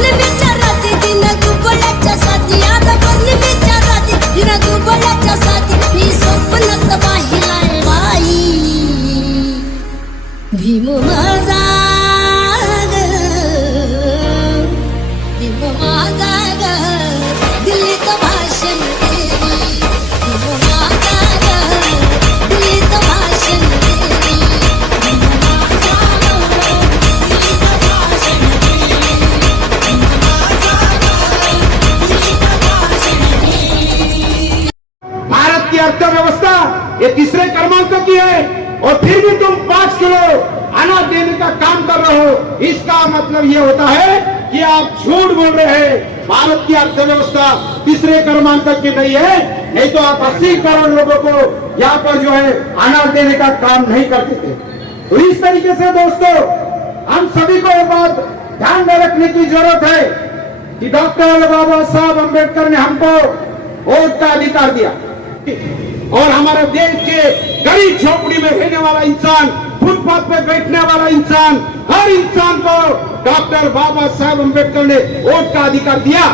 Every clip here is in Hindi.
बनली विचाराती दिन दुबळ्याच्या साथी आज बनली विचाराती दिन दुबळ्याच्या साथी मी स्वप्नात पाहिलाय बाई भीम माझा ग भीम माझा ग दिल्लीत भाषण देवी भीम माझा ग दिल्लीत भाषण देवी भीम माझा ग दिल्लीत भाषण देवी भीम माझा ग दिल्लीत भाषण देवी। भारत की अर्थव्यवस्था ये तीसरे क्रमांक की है और फिर भी तुम 5 किलो अनाज देने का काम कर रहे हो। इसका मतलब ये होता है कि आप झूठ बोल रहे हैं। भारत की अर्थव्यवस्था तीसरे क्रमांक की नहीं है, नहीं तो आप 80 करोड़ लोगों को यहाँ पर जो है अनाज देने का काम नहीं करते थे। तो इस तरीके से दोस्तों हम सभी को ये बात ध्यान में रखने की जरूरत है कि डॉक्टर बाबा साहब अम्बेडकर ने हमको वोट का अधिकार दिया और हमारे देश के गरीब झोपड़ी में रहने वाला इंसान, फुटपाथ पे बैठने वाला इंसान, हर इंसान को डॉक्टर बाबा साहब अम्बेडकर ने वोट का अधिकार दिया।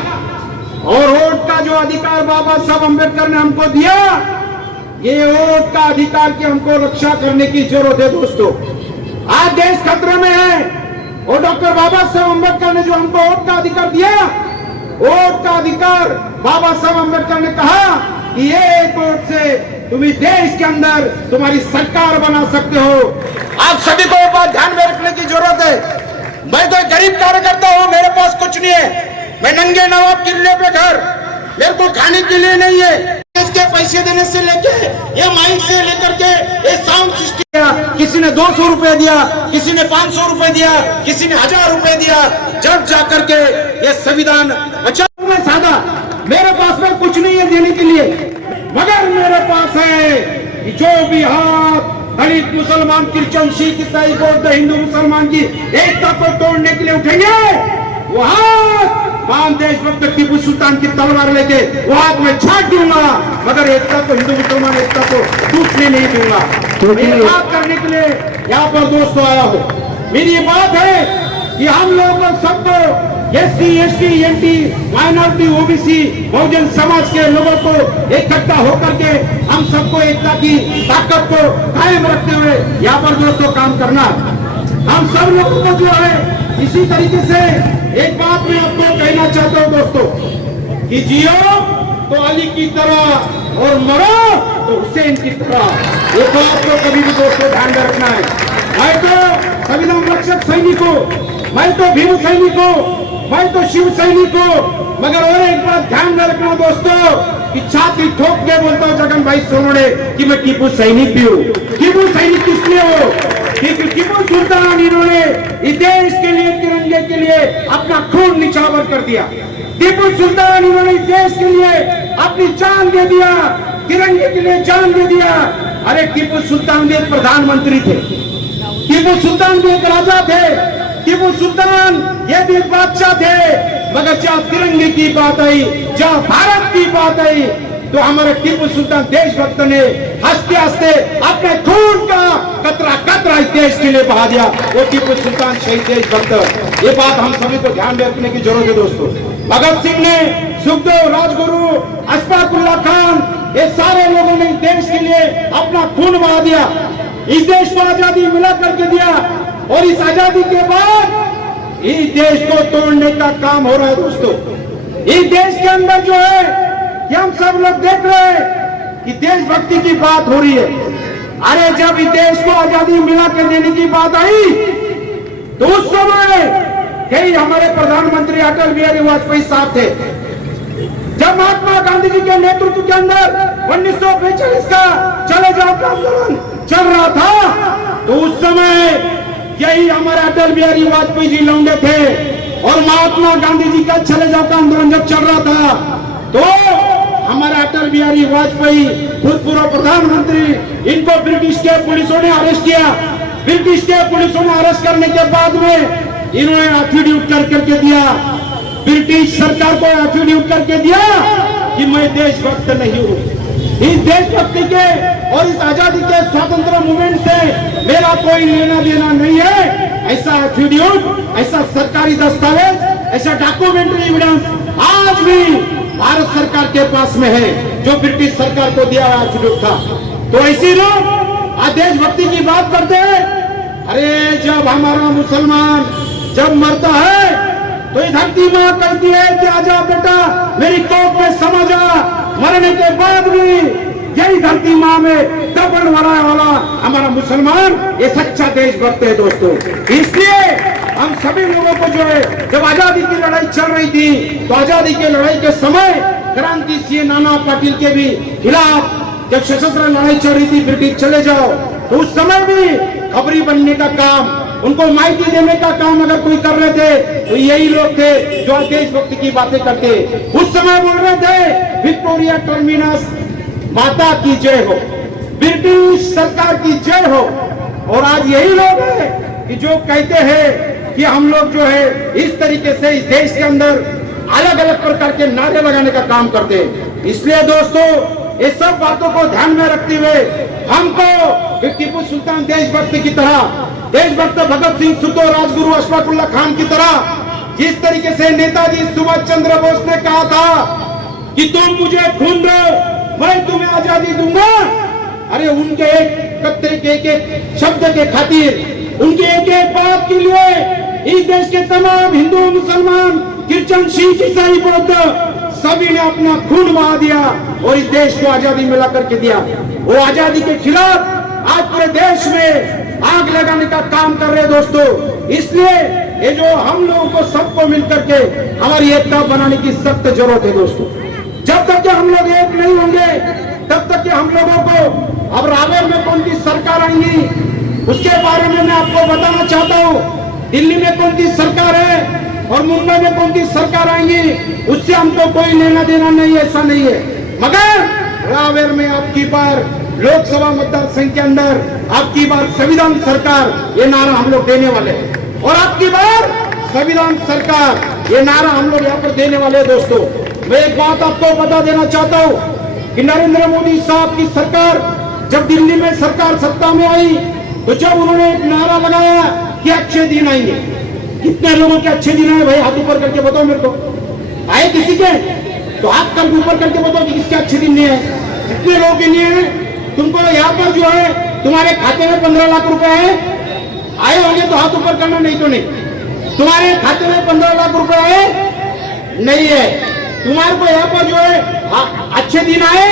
और वोट का जो अधिकार बाबा साहब अम्बेडकर ने हमको दिया, ये वोट का अधिकार की हमको रक्षा करने की जरूरत है दोस्तों। आज देश खतरे में है और डॉक्टर बाबा साहब अम्बेडकर ने जो हमको वोट का अधिकार दिया, वोट का अधिकार बाबा साहब अम्बेडकर ने कहा कि ये वोट से तुम इस देश के अंदर तुम्हारी सरकार बना सकते हो। आप सभी को ये बात ध्यान में रखने की जरूरत है। मैं तो गरीब कार्यकर्ता हूँ, मेरे पास कुछ नहीं है, मैं नंगे नवाब किले पे घर, मेरे को खाने के लिए नहीं है। इसके पैसे देने से लेके ये माइक से लेकर के ये साउंड सिस्टम, किसी ने 200 रुपए दिया, किसी ने 500 रुपए दिया, किसी ने 1000 रुपए दिया, जब जाकर के ये संविधान अच्छा में साधा। मेरे पास में कुछ नहीं है देने के लिए, मगर मेरे पास है कि जो भी हाथ दलित मुसलमान क्रिश्चियन सिख ईसाई बौद्ध हिंदू मुसलमान की एकता को तोड़ने के लिए उठेंगे, वो हाथ महान देशभक्त टीपू सुल्तान की तलवार लेके वो हाथ में छाट दूंगा, मगर एकता को, हिंदू मुसलमान एकता को टूटने नहीं दूंगा। मेरी बात करने के लिए यहाँ पर दोस्तों आया हो, मेरी बात है कि हम लोगों सबको SC, ST, NT, minority, OBC, Bahujan Samaj के लोगों को इकट्ठा होकर के हम सबको एकता की ताकत को कायम रखते हुए यहाँ पर दोस्तों काम करना। हम सब लोगों को जो है इसी तरीके से एक बात मैं आपको कहना चाहता हूँ दोस्तों कि जियो तो अली की तरह और मरो तो हुसैन की तरह। ये बात को कभी भी दोस्तों ध्यान में रखना है। मैं तो संविधान रक्षक सैनिकों, मैं तो भीम सैनिकों, मैं तो शिव सैनिकों, मगर और एक बात ध्यान में रखना दोस्तों कि छाती ठोक के बोलता हूँ जगन भाई सोनोड़े कि मैं टीपू सैनिक भी हूँ। टीपू सैनिक किस लिए हो? टीपू सुल्तान इन्होंने इस देश के लिए, तिरंगे के लिए अपना खून निछावर कर दिया। टीपू सुल्तान इन्होंने इस देश के लिए अपनी जान दे दिया, तिरंगे के लिए जान दे दिया। अरे टीपू सुल्तान भी एक प्रधानमंत्री थे, टीपू सुल्तान भी एक राजा थे, टीपू सुल्तान ये भी बादशाह थे, मगर जहाँ तिरंगे की बात आई, जहाँ भारत की बात आई, तो हमारे टीपू सुल्तान देशभक्त ने हंसते हंसते अपने खून का कतरा कतरा इस देश के लिए बहा दिया। वो टीपू सुल्तान शहीद देशभक्त। ये बात हम सभी को ध्यान में रखने की जरूरत है दोस्तों। भगत सिंह ने, सुखदेव, राजगुरु, अशफाक उल्लाह खान, ये सारे लोगों ने देश के लिए अपना खून बहा दिया। इस देश को आजादी मिला करके दिया और इस आजादी के बाद इस देश को तोड़ने का काम हो रहा है दोस्तों। इस देश के अंदर जो है कि हम सब लोग देख रहे हैं कि देशभक्ति की बात हो रही है। अरे जब इस देश को आजादी मिला के देने की बात आई तो उस समय कई हमारे प्रधानमंत्री अटल बिहारी वाजपेयी साहब थे। जब महात्मा गांधी जी के नेतृत्व के अंदर 1942 का चले जाओ का आंदोलन चल रहा था, तो उस समय यही हमारे अटल बिहारी वाजपेयी जी लौंडे थे और महात्मा गांधी जी का चले जाओ का आंदोलन जब चल रहा था, तो हमारे अटल बिहारी वाजपेयी भूतपूर्व प्रधानमंत्री, इनको ब्रिटिश के पुलिसों ने अरेस्ट किया। ब्रिटिश के पुलिसों ने अरेस्ट करने के बाद में इन्होंने एफिडेविट करके दिया, ब्रिटिश सरकार को एफिडेविट करके दिया कि मैं देशभक्त नहीं हूँ। इस देशभक्ति के और इस आजादी के स्वतंत्र मूवमेंट से मेरा कोई लेना देना नहीं है। ऐसा एफिडेविट, ऐसा सरकारी दस्तावेज, ऐसा ऐसा डॉक्यूमेंट्री एविडेंस आज भी भारत सरकार के पास में है जो ब्रिटिश सरकार को दिया हुआ एफिडेविट था। तो ऐसे लोग आज देशभक्ति की बात करते हैं। अरे जब हमारा मुसलमान जब मरता है तो ये धरती माँ कहती है कि आजा बेटा मेरी कोख में समा जा। मरने के बाद भी यही धरती माँ में दफन बनाने वाला हमारा मुसलमान ये सच्चा देशभक्त है दोस्तों। इसलिए हम सभी लोगों को जो है जब आजादी की लड़ाई चल रही थी तो आजादी की लड़ाई के समय क्रांति सिंह नाना पाटिल के भी खिलाफ जब सशस्त्र लड़ाई चल रही थी ब्रिटिश चले जाओ तो उस समय भी खबरी बनने का काम उनको माहिती देने का काम अगर कोई कर रहे थे तो यही लोग थे जो देशभक्ति की बातें करते। उस समय बोल रहे थे विक्टोरिया टर्मिनस माता की जय हो, ब्रिटिश सरकार की जय हो। और आज यही लोग हैं कि जो कहते हैं कि हम लोग जो है इस तरीके से इस देश के अंदर अलग अलग प्रकार के नारे लगाने का काम करते हैं। इसलिए दोस्तों ये सब बातों को ध्यान में रखते हुए हमको टीपू सुल्तान देशभक्त की तरह, देशभक्त भगत सिंह सुतो, राजगुरु अशफाकुल्ला खान की तरह जिस तरीके से नेताजी सुभाष चंद्र बोस ने कहा था कि तुम मुझे खून दो मैं तुम्हें आजादी दूंगा। अरे उनके एक कतरे के एक शब्द के खातिर, उनके एक बात के लिए इस देश के तमाम हिंदू, मुसलमान, क्रिश्चियन, सिख, ईसाई, बौद्ध सभी ने अपना खून बहा दिया और इस देश को आजादी मिला करके दिया। वो आजादी के खिलाफ आज पूरे देश में आग लगाने का काम कर रहे हैं दोस्तों। इसलिए ये जो हम लोगों को सबको मिलकर के हमारी एकता बनाने की सख्त जरूरत है दोस्तों। जब तक कि हम लोग एक नहीं होंगे तब तक कि हम लोगों को अब रावेर में कौन सी सरकार आएंगी उसके बारे में मैं आपको बताना चाहता हूँ। दिल्ली में कौन सी सरकार है और मुंबई में कौन सी सरकार आएंगी उससे हमको कोई लेना देना नहीं, ऐसा नहीं है। मगर रावेर में आपकी बार लोकसभा मतदार संघ के अंदर आपकी बार संविधान सरकार ये नारा हम लोग देने वाले हैं और आपकी बार संविधान सरकार ये नारा हम लोग यहाँ पर देने वाले हैं दोस्तों। मैं एक बात आपको बता देना चाहता हूँ कि नरेंद्र मोदी साहब की सरकार जब दिल्ली में सरकार सत्ता में आई तो जब उन्होंने एक नारा लगाया कि अच्छे दिन आएंगे। कितने लोगों के अच्छे दिन आए भाई? हाथ ऊपर करके बताओ मेरे को। आए किसी के? तो हाथ कर ऊपर करके बताओ कि किसके अच्छे दिन नहीं है। कितने लोगों के लिए है? तुमको यहाँ पर जो है तुम्हारे खाते में 15 लाख रुपए है, आए होंगे तो हाथ ऊपर करना, नहीं तो नहीं। तुम्हारे खाते में 15 लाख रुपए है नहीं है, तुम्हारे को यहाँ पर जो है अच्छे दिन आए,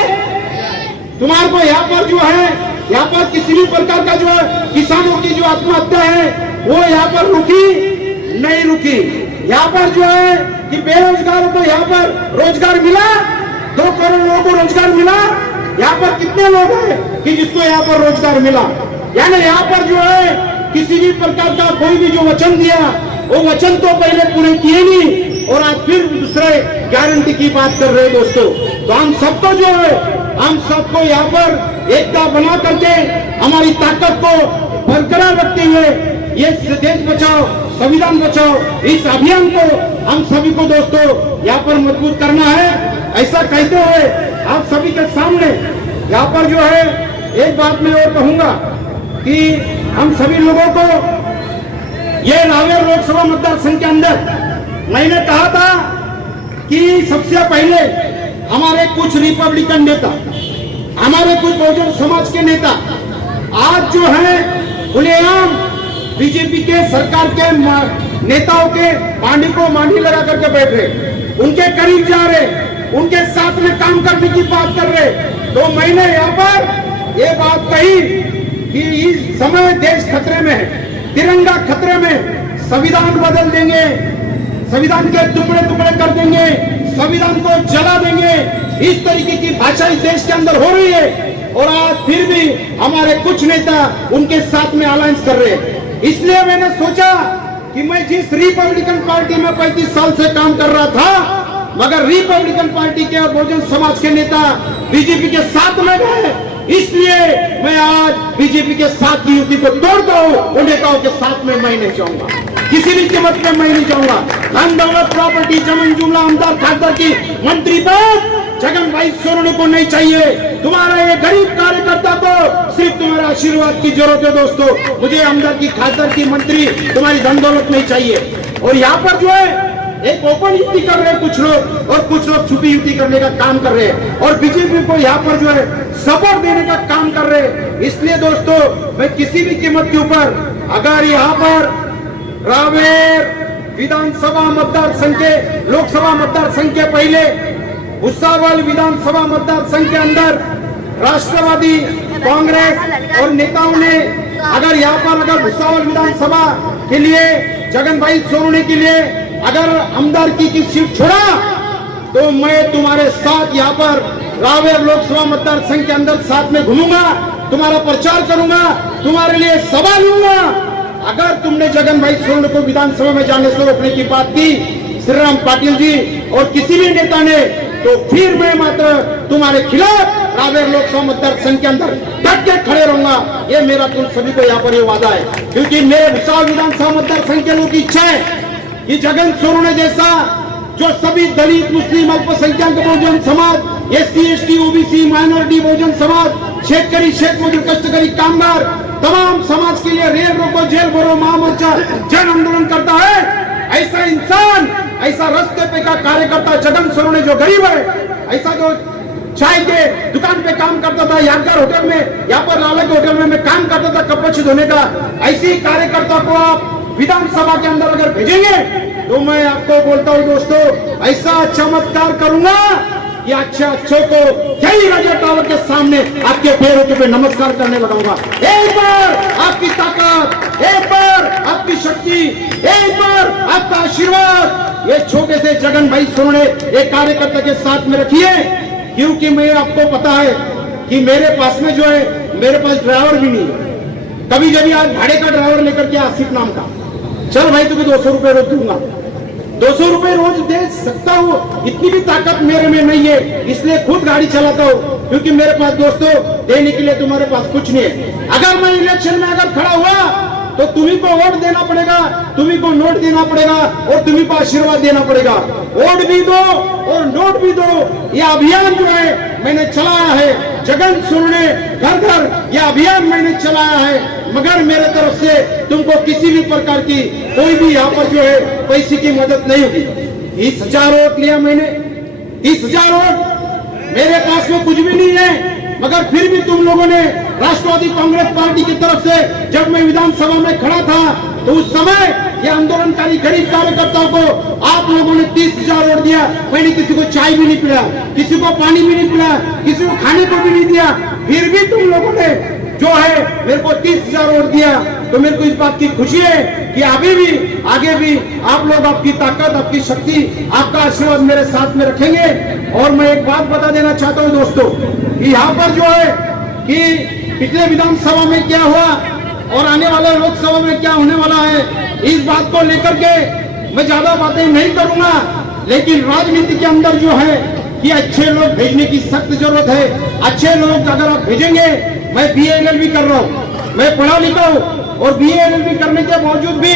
तुम्हारे को यहाँ पर जो है यहाँ पर किसी भी प्रकार का जो है किसानों की जो आत्महत्या है वो यहाँ पर रुकी नहीं रुकी। यहाँ पर जो है कि बेरोजगारों को यहाँ पर रोजगार मिला, 2 करोड़ लोगों को रोजगार मिला। यहाँ पर कितने लोग हैं कि जिसको यहाँ पर रोजगार मिला? यानी यहाँ पर जो है किसी भी प्रकार का कोई भी जो वचन दिया वो वचन तो पहले पूरे किए नहीं और आज फिर दूसरे गारंटी की बात कर रहे हैं दोस्तों। तो हम सबको जो है हम सबको यहाँ पर एकता बना करके हमारी ताकत को बरकरार रखते हुए ये देश बचाओ संविधान बचाओ इस अभियान को हम सभी को दोस्तों यहाँ पर मजबूत करना है। ऐसा कहते हुए आप सभी के सामने यहाँ पर जो है एक बात मैं और कहूंगा कि हम सभी लोगों को ये रावेर लोकसभा मतदार संघ के अंदर मैंने कहा था कि सबसे पहले हमारे कुछ रिपब्लिकन नेता, हमारे कुछ बहुजन समाज के नेता आज जो है खुलेआम बीजेपी के सरकार के नेताओं के मांडी को मांडी लगा करके बैठ रहे, उनके करीब जा रहे, उनके साथ में काम करने की बात कर रहे। तो मैंने यहाँ पर ये बात कही कि इस समय देश खतरे में है, तिरंगा खतरे में, संविधान बदल देंगे, संविधान के टुकड़े टुकड़े कर देंगे, संविधान को जला देंगे, इस तरीके की भाषा इस देश के अंदर हो रही है। और आज फिर भी हमारे कुछ नेता उनके साथ में अलायंस कर रहे हैं। इसलिए मैंने सोचा कि मैं जिस रिपब्लिकन पार्टी में 35 साल से काम कर रहा था, मगर रिपब्लिकन पार्टी के और बहुजन समाज के नेता बीजेपी के साथ में गए, इसलिए मैं आज बीजेपी के साथ की युति को तोड़ता हूँ। उन नेताओं के साथ में मैं नहीं जाऊंगा, किसी भी कीमत पे मैं नहीं जाऊंगा। धन दौलत प्रॉपर्टी जमीन जुमला आमदार खासदार की मंत्री पद जगन भाई सोरेन को नहीं चाहिए। तुम्हारा ये गरीब कार्यकर्ता को सिर्फ तुम्हारा आशीर्वाद की जरूरत है दोस्तों। मुझे आमदार की खासदार की मंत्री तुम्हारी धन दौलत नहीं चाहिए। और यहाँ पर जो है एक ओपन युक्ति कर रहे हैं कुछ लोग, और कुछ लोग छुपी युक्ति करने का काम कर रहे हैं, और बीजेपी को यहाँ पर जो है सपोर्ट देने का काम कर रहे हैं। इसलिए दोस्तों, मैं किसी भी कीमत के ऊपर अगर यहाँ पर रावेर विधानसभा मतदार संघ के, लोकसभा मतदार संघ के पहले भुसावल विधानसभा मतदार संघ के अंदर राष्ट्रवादी कांग्रेस और नेताओं ने अगर यहाँ पर अगर भुसावल विधानसभा के लिए जगन भाई सोनवणे के लिए अगर आमदारकी की सीट छोड़ा, तो मैं तुम्हारे साथ यहाँ पर रावेर लोकसभा मतदार संघ के अंदर साथ में घूमूंगा, तुम्हारा प्रचार करूंगा, तुम्हारे लिए सभा लूंगा। अगर तुमने जगन भाई सोनवणे को विधानसभा में जाने से रोकने की बात की श्रीराम पाटिल जी और किसी भी नेता ने, तो फिर मैं मात्र तुम्हारे खिलाफ रावेर लोकसभा मतदार संघ के अंदर डट के खड़े रहूंगा। ये मेरा तुम सभी को यहाँ पर ये वादा है, क्योंकि मेरे भुसावल विधानसभा मतदार संघ के लोगों की इच्छा है कि जगन सोनवणे जैसा जो सभी दलित, मुस्लिम, अल्पसंख्यक Bahujan Samaj, SC ST OBC minority Bahujan Samaj, शेतकरी, शेतमजूर, कष्टकरी, कामगार, तमाम समाज के लिए रेल रोको, जेल भरो, महामोर्चा, जन आंदोलन करता है, ऐसा इंसान, ऐसा रास्ते पे का कार्यकर्ता जगन सोनवणे जो गरीब है, ऐसा जो चाय के दुकान पे काम करता था, यादगार होटल में, यहाँ पर लाला के होटल में मैं काम करता था कपड़े धोने का, ऐसी कार्यकर्ता को आप विधानसभा के अंदर अगर भेजेंगे, तो मैं आपको बोलता हूँ दोस्तों, ऐसा चमत्कार करूंगा कि अच्छे को कई राजा टावर के सामने आपके पैरों पे नमस्कार करने लगाऊंगा। एक बार आपकी ताकत, एक बार आपकी शक्ति, एक बार आपका आशीर्वाद ये छोटे से जगन भाई सोनवणे एक कार्यकर्ता के साथ में रखिए, क्योंकि मैं आपको पता है कि मेरे पास में जो है, मेरे पास ड्राइवर भी नहीं है। कभी कभी आज भाड़े का ड्राइवर लेकर के आसिफ नाम का, चल भाई तुम्हें 200 रुपए रोज दूंगा, 200 रुपए रोज दे सकता हूँ, इतनी भी ताकत मेरे में नहीं है, इसलिए खुद गाड़ी चलाता हूँ, क्योंकि मेरे पास दोस्तों देने के लिए तुम्हारे पास कुछ नहीं है। अगर मैं इलेक्शन में अगर खड़ा हुआ, तो तुम्ही को वोट देना पड़ेगा, तुम्ही को नोट देना पड़ेगा, और तुम्ही को आशीर्वाद देना पड़ेगा। वोट भी दो और नोट भी दो। यह अभियान जो है मैंने चलाया है, जगन सोनवणे घर घर, यह अभियान मैंने चलाया है, मगर मेरे तरफ से तुमको किसी भी प्रकार की कोई भी यहाँ पर जो है पैसे की मदद नहीं होगी। 30,000 वोट लिया मैंने, 30,000 वोट मेरे पास में कुछ भी नहीं है, मगर फिर भी तुम लोगों ने राष्ट्रवादी कांग्रेस पार्टी की तरफ से जब मैं विधानसभा में खड़ा था, तो उस समय ये आंदोलनकारी गरीब कार्यकर्ताओं को आप लोगों ने 30,000 वोट दिया। मैंने किसी को चाय भी नहीं पिला, किसी को पानी भी नहीं पिला, किसी को खाने को भी नहीं दिया, फिर भी तुम लोगों ने जो है मेरे को 30,000 वोट दिया। तो मेरे को इस बात की खुशी है कि आगे भी आप लोग आपकी ताकत, आपकी शक्ति, आपका आशीर्वाद मेरे साथ में रखेंगे। और मैं एक बात बता देना चाहता हूँ दोस्तों, कि यहाँ पर जो है कि पिछले विधानसभा में क्या हुआ और आने वाले लोकसभा में क्या होने वाला है, इस बात को लेकर के मैं ज्यादा बातें नहीं करूंगा। लेकिन राजनीति के अंदर जो है कि अच्छे लोग भेजने की सख्त जरूरत है। अच्छे लोग अगर आप भेजेंगे, मैं BA LLB कर रहा हूँ, मैं पढ़ा लिखा हूँ, और BA LLB करने के बावजूद भी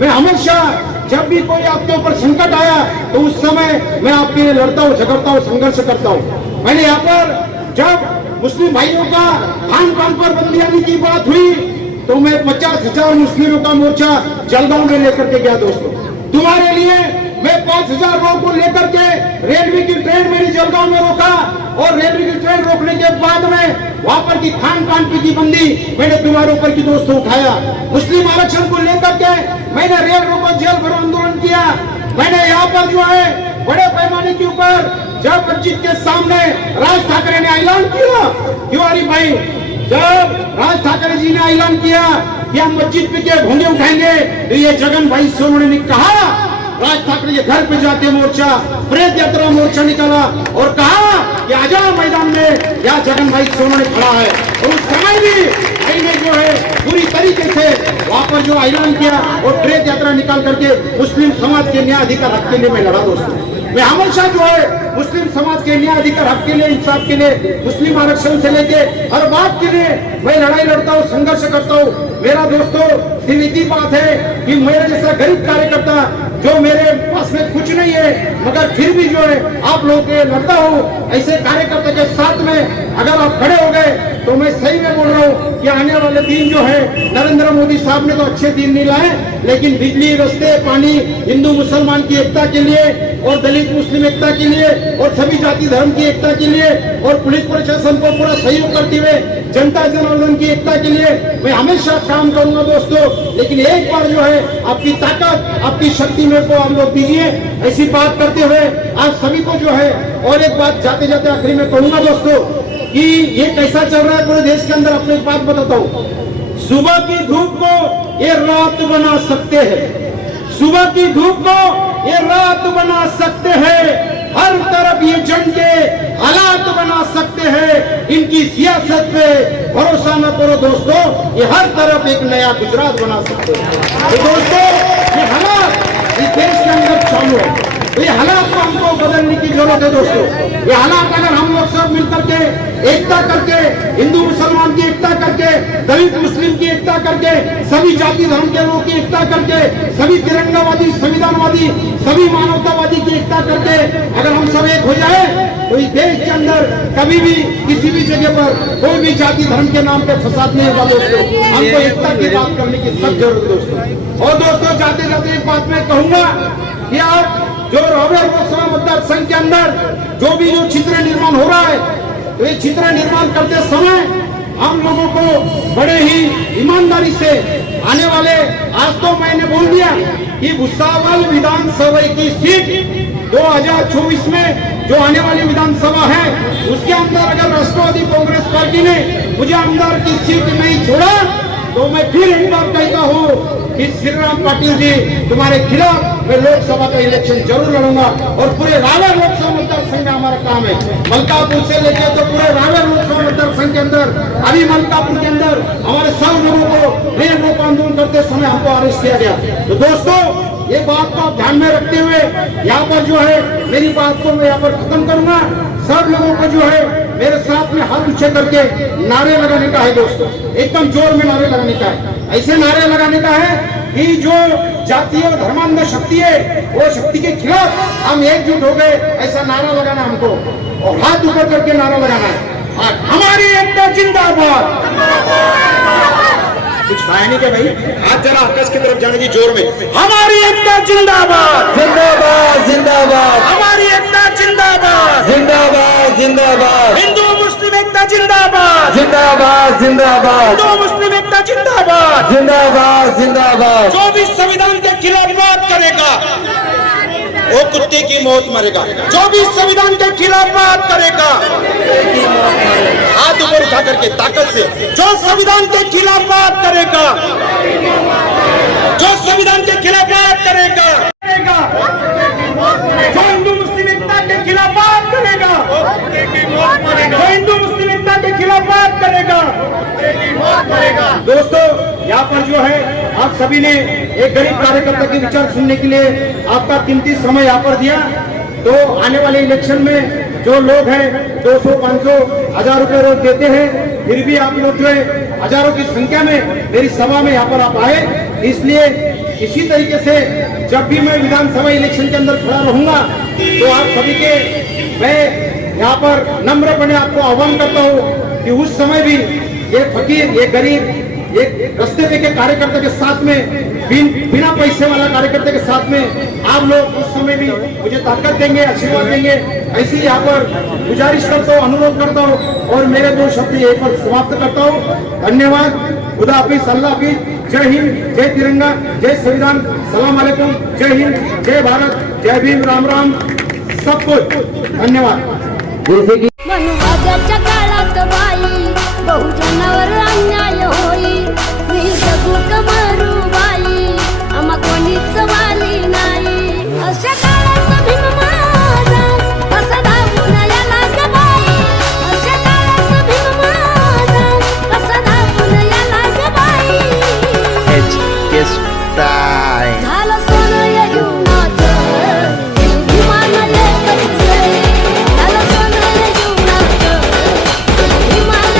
मैं हमेशा जब भी कोई आपके ऊपर संकट आया, तो उस समय मैं आपके लिए लड़ता हूँ, झगड़ता हूँ, संघर्ष करता हूँ। मैंने यहाँ पर जब मुस्लिम भाइयों का खान पान पर बंदी आने की बात हुई, तो मैं 50,000 मुस्लिमों का मोर्चा जलगांव में लेकर के गया दोस्तों। तुम्हारे लिए मैं 5,000 लोगों को लेकर के रेलवे की ट्रेन मैंने जलगांव में रोका, और रेलवे की ट्रेन रोकने के बाद में वहां पर की खान पान की बंदी मैंने तुम्हारे ऊपर की दोस्तों उठाया। मुस्लिम आरक्षण को लेकर के मैंने रेल रोको, जेल भरो आंदोलन किया। मैंने यहाँ पर जो है बड़े पैमाने के ऊपर जब मस्जिद के सामने राज ठाकरे ने ऐलान किया, तिवारी भाई, जब राज ठाकरे जी ने ऐलान किया कि हम मस्जिद पे के भोंगे उठाएंगे, तो ये जगन भाई सोनवणे ने कहा, राज ठाकरे के घर पे जाके मोर्चा, प्रेत यात्रा मोर्चा निकाला और कहा कि आजा मैदान में, या जगन भाई सोनवणे खड़ा है। और उस समय भी मैंने जो है पूरी तरीके से वहां पर जो ऐलान किया और प्रेत यात्रा निकाल करके मुस्लिम समाज के न्याय अधिकार हक के लिए मैं लड़ा दोस्तों। मैं हमेशा जो है मुस्लिम समाज के न्याय अधिकार हक के लिए, इंसाफ के लिए, मुस्लिम आरक्षण से लेके हर बात के लिए मैं लड़ाई लड़ता हूँ, संघर्ष करता हूँ। मेरा दोस्तों सीधी बात है कि मेरे जैसा गरीब कार्यकर्ता जो मेरे पास में कुछ नहीं है, मगर फिर भी जो है आप लोगों के लड़ता हूँ, ऐसे कार्यकर्ता के साथ में अगर आप खड़े हो गए तो मैं सही में बोल रहा हूँ कि आने वाले दिन जो है नरेंद्र मोदी साहब ने तो अच्छे दिन नहीं लाए, लेकिन बिजली, रास्ते, पानी, हिंदू मुसलमान की एकता के लिए और दलित मुस्लिम एकता के लिए और सभी जाति धर्म की एकता के लिए और पुलिस प्रशासन को पूरा सहयोग करते हुए जनता जनार्दन की एकता के लिए मैं हमेशा काम करूंगा दोस्तों। लेकिन एक बार जो है आपकी ताकत, आपकी शक्ति मेरे को हम लोग दीजिए। ऐसी बात करते हुए आप सभी को जो है और एक बात जाते जाते आखिरी में कहूंगा दोस्तों कि ये कैसा चल रहा है पूरे देश के अंदर। आपको एक बात बताता हूँ, सुबह की धूप को ये रात बना सकते हैं, सुबह की धूप को ये रात बना सकते हैं, हर तरफ ये जंग के हालात बना सकते हैं। इनकी सियासत पे भरोसा न करो दोस्तों, ये हर तरफ एक नया गुजरात बना सकते हैं। तो दोस्तों ये हालात इस देश के अंदर चालू है, तो ये हालात को हमको बदलने की जरूरत है दोस्तों। ये हालात अगर हम लोग सब मिलकर के एकता करके, हिंदू मुसलमान की एकता करके, दलित मुस्लिम की एकता करके, सभी जाति धर्म के लोगों की एकता करके, सभी तिरंगावादी, संविधानवादी, सभी मानवतावादी की एकता करके अगर हम सब एक हो जाए तो इस देश के अंदर कभी भी किसी भी जगह पर कोई भी जाति धर्म के नाम पे फसाद नहीं होगा दोस्तों। हमको एकता की बात करने की सब जरूरत है दोस्तों। और दोस्तों जाते जाते एक बात मैं कहूंगा कि आप जो रावेर लोकसभा मतदार संघ के अंदर जो भी जो चित्र निर्माण हो रहा है, तो ये चित्र निर्माण करते समय हम लोगों को बड़े ही ईमानदारी से आने वाले, आज तो मैंने बोल दिया कि भुसावल विधानसभा की सीट 2024 में जो आने वाली विधानसभा है उसके अंदर अगर राष्ट्रवादी कांग्रेस पार्टी ने मुझे आमदार की सीट नहीं छोड़ा तो मैं फिर एक बार कहता हूँ कि श्रीराम पाटिल जी तुम्हारे खिलाफ मैं लोकसभा का इलेक्शन जरूर लड़ूंगा। और पूरे रावेर लोकसभा मतदार संघ में हमारा काम है, मलकापुर से लेकर तो पूरे रावेर लोकसभा मतदार संघ के अंदर, अभी मलकापुर के अंदर हमारे सब लोगों को रेल रोक आंदोलन करते समय हमको अरेस्ट किया गया। तो दोस्तों ये बात को आप ध्यान में रखते हुए यहाँ पर जो है मेरी बात को मैं यहाँ पर खत्म करूंगा। सब लोगों को जो है मेरे साथ में हाथ ऊंचे करके नारे लगाने का है दोस्तों, एकदम जोर में नारे लगाने का है। ऐसे नारे लगाने का है कि जो जातीय और धर्मांध शक्ति है वो शक्ति के खिलाफ हम एकजुट हो गए, ऐसा नारा लगाना हमको और हाथ ऊपर करके नारा लगाना है। हमारी एकता जिंदाबाद। कुछ खाया नहीं क्या भाई? हाथ जरा आकाश की तरफ जाने की जोर में। हमारी एकता जिंदाबाद, जिंदाबाद जिंदाबाद, हमारी एकता जिंदाबाद, जिंदाबाद जिंदाबाद, हिंदू मुस्लिम एकता जिंदाबाद, जिंदाबाद जिंदाबाद, हिंदू मुस्लिम एकता जिंदाबाद, जिंदाबाद जिंदाबाद। जो भी संविधान के खिलाफ बात करेगा वो कुत्ते की मौत मरेगा। जो भी संविधान के खिलाफ बात करेगा, हाथ ऊपर उठा करके ताकत से, जो संविधान के खिलाफ बात करेगा, जो संविधान के खिलाफ बात करेगा, जो हिंदू मुस्लिम एकता के खिलाफ बात करेगा, जो हिंदू मुस्लिम एकता के खिलाफ बात करेगा, दोस्तों यहाँ पर जो है आप सभी ने एक गरीब कार्यकर्ता के विचार सुनने के लिए आपका कीमती समय यहाँ पर दिया। तो आने वाले इलेक्शन में जो लोग हैं 200, 500, 1000 रुपए रोज देते हैं, फिर भी आप लोग जो है हजारों की संख्या में मेरी सभा में यहाँ पर आप आए। इसलिए इसी तरीके से जब भी मैं विधानसभा इलेक्शन के अंदर खड़ा रहूंगा तो आप सभी के मैं यहाँ पर नम्रपणे आपको आह्वान करता हूँ कि उस समय भी ये फकीर, ये गरीब, एक रास्ते पे के कार्यकर्ता के साथ में बिना पैसे वाला कार्यकर्ता के साथ में आप लोग उस समय भी मुझे ताकत देंगे, आशीर्वाद देंगे। ऐसी यहाँ पर गुजारिश करता हूँ, अनुरोध करता हूँ और मेरे दो शब्द यहीं पर समाप्त करता हूँ। धन्यवाद। खुदा हाफिज, अल्लाह हाफिज। जय हिंद, जय तिरंगा, जय संविधान, सलाम अलैकुम, जय हिंद, जय भारत, जय भीम, राम राम, सब कुछ। धन्यवाद। मनुवाद्याच्या काळात बाई बहुजनावर अन्याय होई, मी जगू कमरू बाई आम्हा कोणीच वाली नाही। अशा काळात भीम माझा कसा धावून याला ग बाई, अशा काळात भीम माझा कसा धावून याला ग बाई। झालं सोनं या जीवनाचं, भीमानं एकच झालं सोनं या जीवनाचं, भीमानं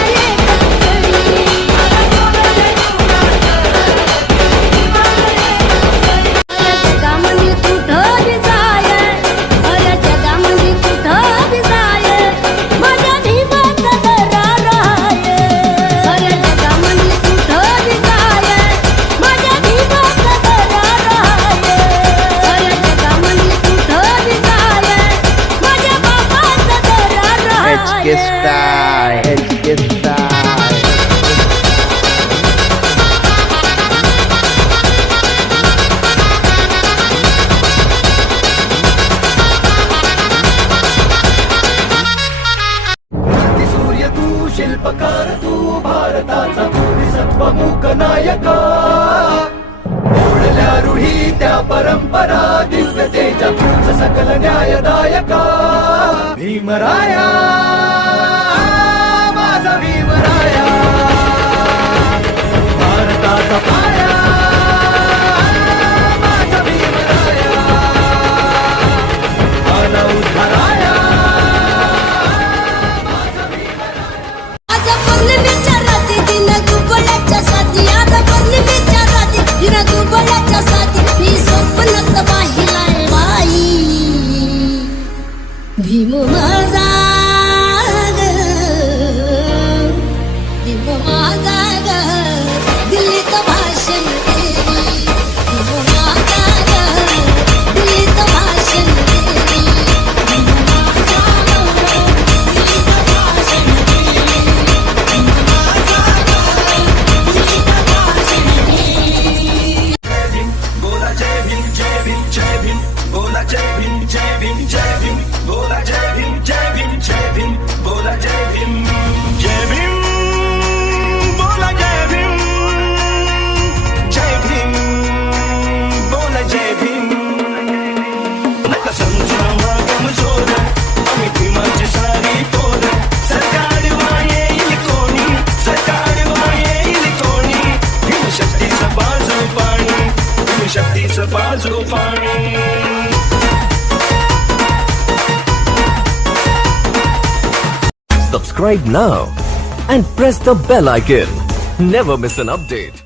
सकल न्यायदायक भीमराया माझा भीमराया भारताचा पाया माझा भीमराया आला उद्धाराया आज पौर्णिमेच्या रात्री दिन दुबळ्याच्या साथी आज पौर्णिमेच्या रात्री दिन दुबळ्याच्या साथी मी स्वप्नात पाहिलाय बाई भीम माझा ग, भीम माझा ग, दिल्लीत भाषण केली भीम माझा ग, दिल्लीत भाषण केली भीम माझा ग, दिल्लीत भाषण केली भीम माझा ग, दिल्लीत भाषण केली बोला जय भीम जय भीम जय भीम बोला जय भीम जय भीम जय भीम बोला जय भीम जय भीम जय भीम बोला जय भीम जय भीम बोला जय भीम जय भीम बोला जय भीम नका समजा मागम जोर आम्ही भीमाची सारी पोर सरकार येईल कोणी सरकार येईल कोणी भीम शक्तीचा बाजू पाणी भीम शक्तीचा बाजू पाणी Subscribe now and press the bell icon. Never miss an update.